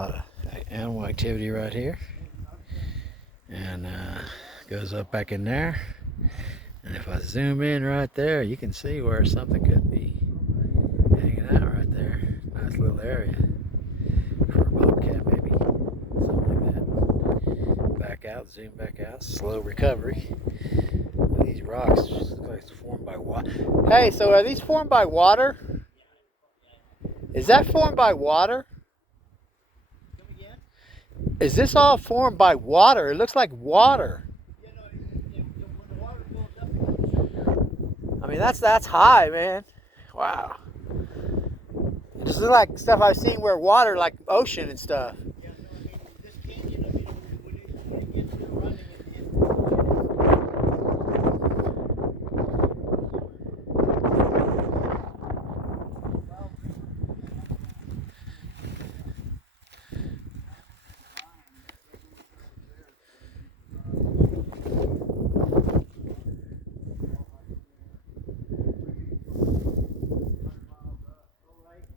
lot of animal activity right here. And goes up back in there. And if I zoom in right there, you can see where something could be hanging out right there. Nice little area for a bobcat, maybe. Something like that. Back out, zoom back out. Slow recovery. These rocks look like it's formed by water. Hey, so are these formed by water? Is that formed by water? Is this all formed by water? It looks like water. I mean, that's high, man. Wow. This is like stuff I've seen where water, like ocean and stuff.